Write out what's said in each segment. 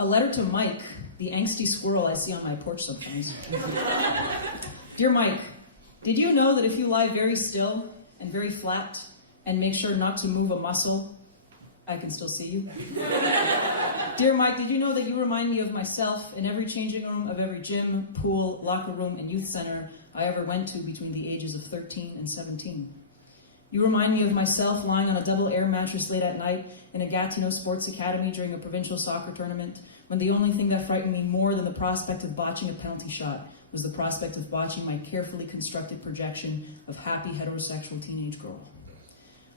A letter to Mike, the angsty squirrel I see on my porch sometimes. Dear Mike, did you know that if you lie very still and very flat and make sure not to move a muscle, I can still see you? Dear Mike, did you know that you remind me of myself in every changing room of every gym, pool, locker room, and youth center I ever went to between the ages of 13 and 17? You remind me of myself lying on a double air mattress late at night in a Gatineau Sports Academy during a provincial soccer tournament, when the only thing that frightened me more than the prospect of botching a penalty shot was the prospect of botching my carefully constructed projection of happy heterosexual teenage girl.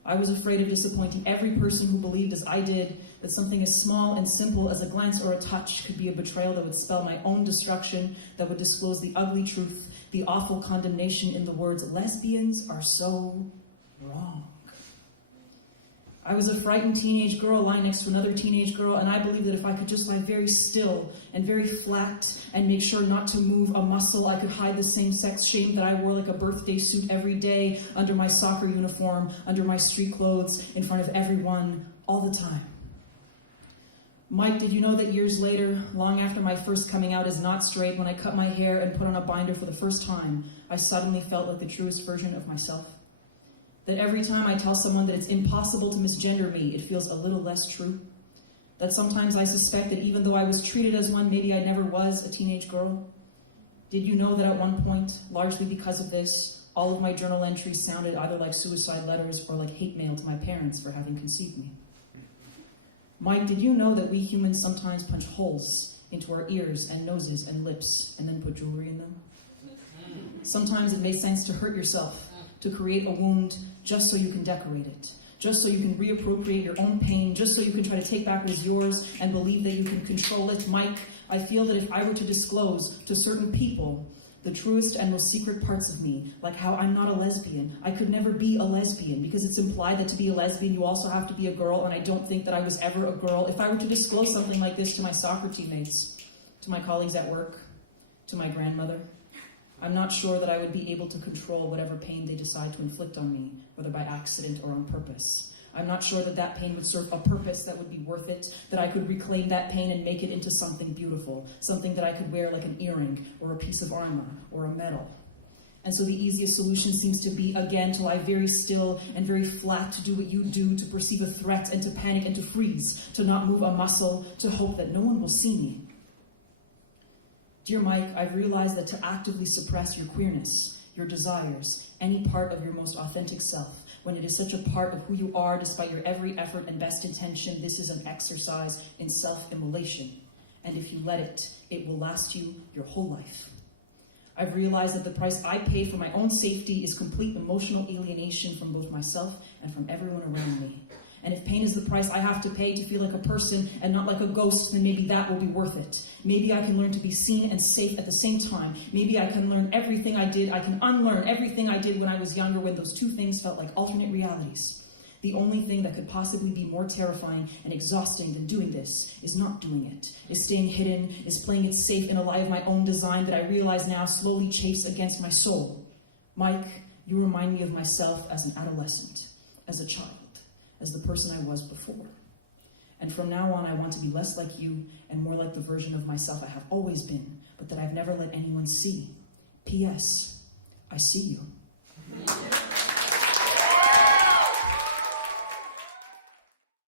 I was afraid of disappointing every person who believed, as I did, that something as small and simple as a glance or a touch could be a betrayal that would spell my own destruction, that would disclose the ugly truth, the awful condemnation in the words, lesbians are so wrong. I was a frightened teenage girl lying next to another teenage girl, and I believed that if I could just lie very still and very flat and make sure not to move a muscle, I could hide the same-sex shame that I wore like a birthday suit every day under my soccer uniform, under my street clothes, in front of everyone, all the time. Mike, did you know that years later, long after my first coming out as not straight, when I cut my hair and put on a binder for the first time, I suddenly felt like the truest version of myself? That every time I tell someone that it's impossible to misgender me, it feels a little less true? That sometimes I suspect that even though I was treated as one, maybe I never was a teenage girl? Did you know that at one point, largely because of this, all of my journal entries sounded either like suicide letters or like hate mail to my parents for having conceived me? Mike, did you know that we humans sometimes punch holes into our ears and noses and lips and then put jewelry in them? Sometimes it makes sense to hurt yourself, to create a wound just so you can decorate it, just so you can reappropriate your own pain, just so you can try to take back what is yours and believe that you can control it. Mike, I feel that if I were to disclose to certain people the truest and most secret parts of me, like how I'm not a lesbian, I could never be a lesbian because it's implied that to be a lesbian you also have to be a girl, and I don't think that I was ever a girl. If I were to disclose something like this to my soccer teammates, to my colleagues at work, to my grandmother, I'm not sure that I would be able to control whatever pain they decide to inflict on me, whether by accident or on purpose. I'm not sure that that pain would serve a purpose that would be worth it, that I could reclaim that pain and make it into something beautiful, something that I could wear like an earring or a piece of armor or a medal. And so the easiest solution seems to be, again, to lie very still and very flat, to do what you do, to perceive a threat and to panic and to freeze, to not move a muscle, to hope that no one will see me. Dear Mike, I've realized that to actively suppress your queerness, your desires, any part of your most authentic self, when it is such a part of who you are despite your every effort and best intention, this is an exercise in self-immolation. And if you let it, it will last you your whole life. I've realized that the price I pay for my own safety is complete emotional alienation from both myself and from everyone around me. And if pain is the price I have to pay to feel like a person and not like a ghost, then maybe that will be worth it. Maybe I can learn to be seen and safe at the same time. Maybe I can learn everything I did. I can unlearn everything I did when I was younger, when those two things felt like alternate realities. The only thing that could possibly be more terrifying and exhausting than doing this is not doing it, is staying hidden, is playing it safe in a lie of my own design that I realize now slowly chafes against my soul. Mike, you remind me of myself as an adolescent, as a child, as the person I was before. And from now on, I want to be less like you and more like the version of myself I have always been, but that I've never let anyone see. P.S. I see you.